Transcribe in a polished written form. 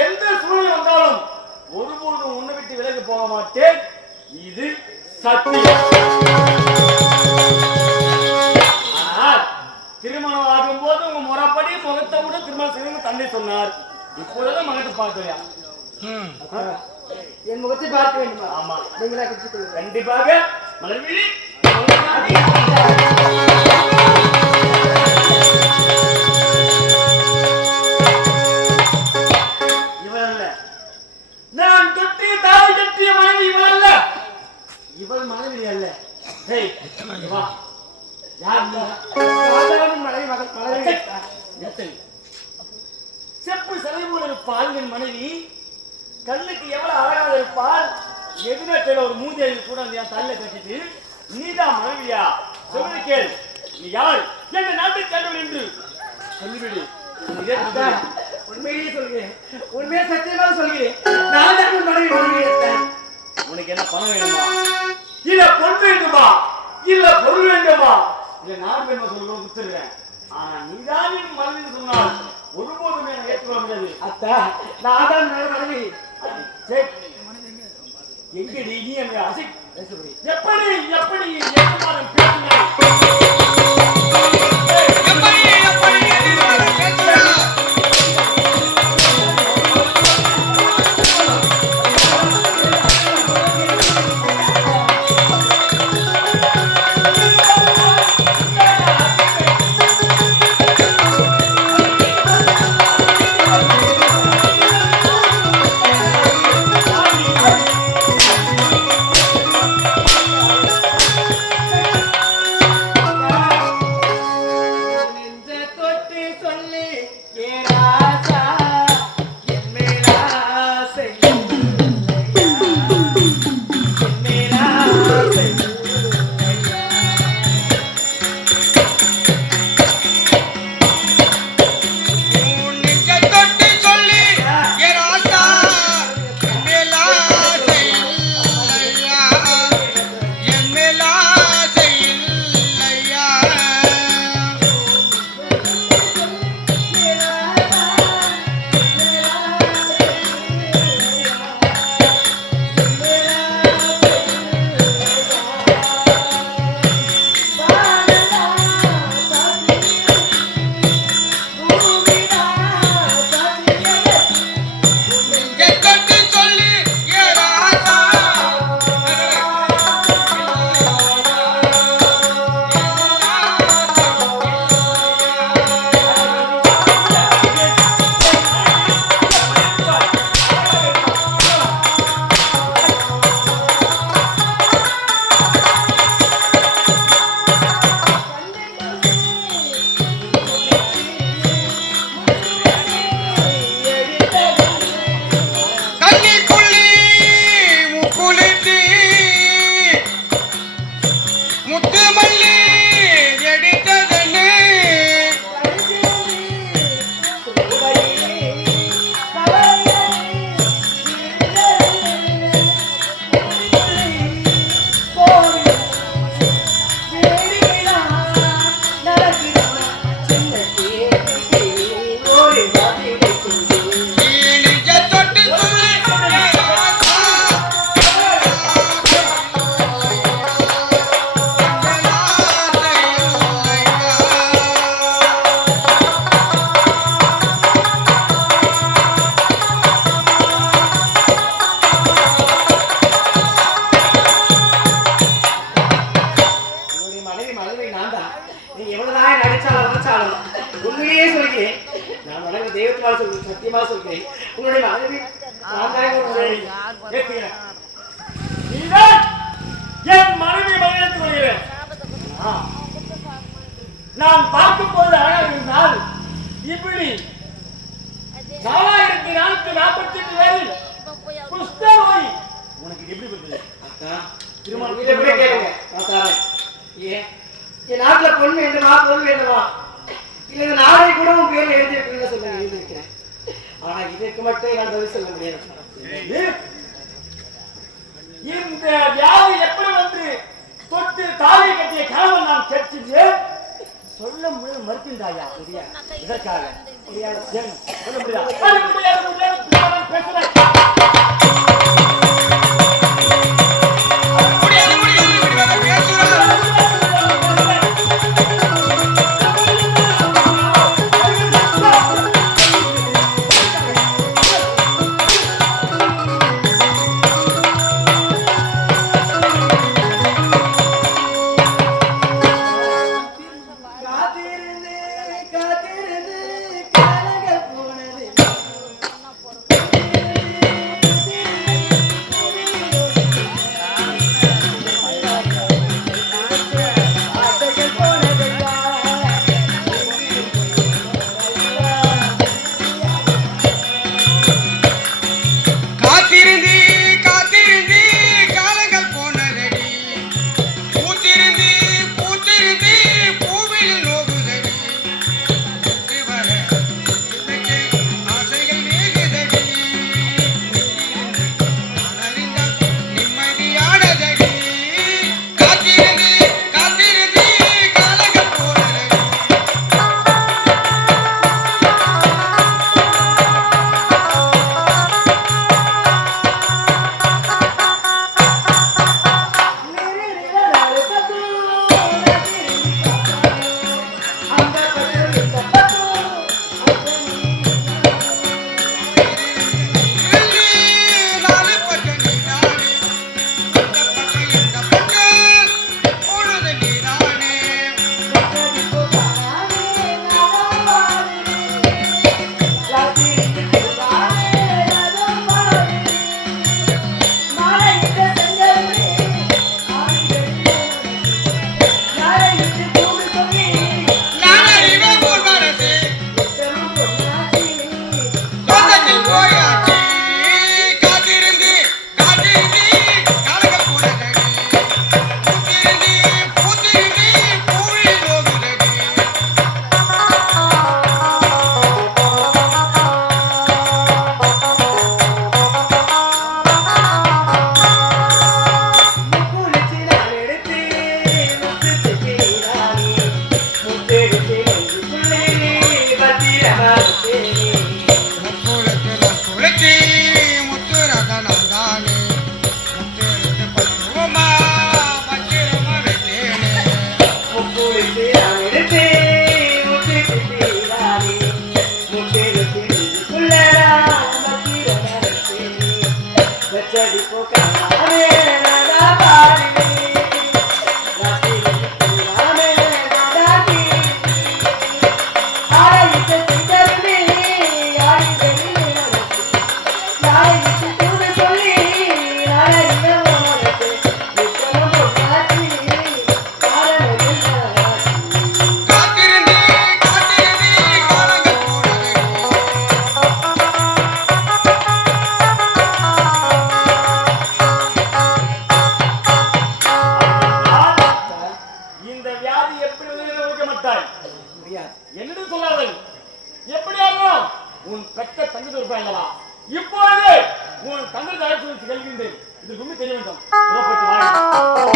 எந்த சூழ்நிலை வந்தாலும் ஒருபோதும் உன்னை விட்டு விலகி போக மாட்டேன். இது சத்தியம். ஆனால் திருமணம் ஆகும் போது உங்க முறைப்படி முகத்தை விட திருமணம் செய்யணும் தந்தை சொன்னார். இப்போதான் மகத்தை பார்க்கலையா? என் முகத்தை பார்க்க வேண்டுமா? ஆமா, நீங்களா கற்றுக்கொள்ள கண்டிப்பாக. மலர்விழி இவள் அல்ல, நான் தொட்டி தாய் கட்டிய மனைவி இவள் அல்ல. இவள் மனைவி அல்ல. வா, யார் மனைவி மகள் செப்பு சிலை போல இருப்பாள் என் மனைவி. கண்ணுக்கு எவ்வளவு அழகாக இருப்பாள். எதிர்த்துல ஒரு மூஞ்சியை கூட என் தள்ள கட்டிட்டு நீதான் மனைவியா? சொல்லி கேள். நீ யார்? எந்த நாட்டை கண்டவள் என்று சொல்லிவிடு. உண்மையிலேயே சொல்கிறேன், உண்மையை சத்தியமாக சொல்கிறேன். நான் தான் உன் மனைவி. உனக்கு என்ன பணம் வேணுமா? இல்ல பொன் வேண்டுமா? இல்ல பொருள் வேண்டுமா? இல்ல நான் வேணுமா சொல்ல கொடுத்துருவேன். ஆனா நீதான் என் மனைவி சொன்னால் ஒருபோதுமே நான் ஏற்றுக்க முடியாது. அத்தா, நான் தான் மனைவி. எங்கடி நீ எங்க அசை எப்படி எப்படி எதிர்மாறம் பேசினாய்? சத்தியமாக சொல்கிறேன். உங்களுடைய மனைவி என் மனைவி மகிழ்ந்து கொள்கிறேன். நான் பார்க்கும் போது அழகாக இருந்தால் இப்படி 4448 வயதில் குஷ்டரோகி உனக்கு எப்படி இருக்குது? திருமணம் கேளுங்க. என் நாட்டுல பொண்ணு வேண்டுமா பொருள் வேண்டுமா? இல்ல இந்த நாடை கூட உன் பேர்ல எழுதியிருக்கீங்க சொல்லுங்க, எழுதியிருக்கிறேன். ஆனா இதற்கு மட்டும் நான் பதில் சொல்ல முடியாது. இந்த வியாதி எப்படி வந்து தொட்டு தாலி கட்டிய கணவன் நான் கேட்கிறேன் சொல்ல மறுக்கின்றாயா? இதற்காக சொல்ல முடியாது. தங்கள் அழைப்பு செல்கின்றேன். இது உண்மை தெரிய வேண்டும். புறப்பட்டு வாருங்கள்.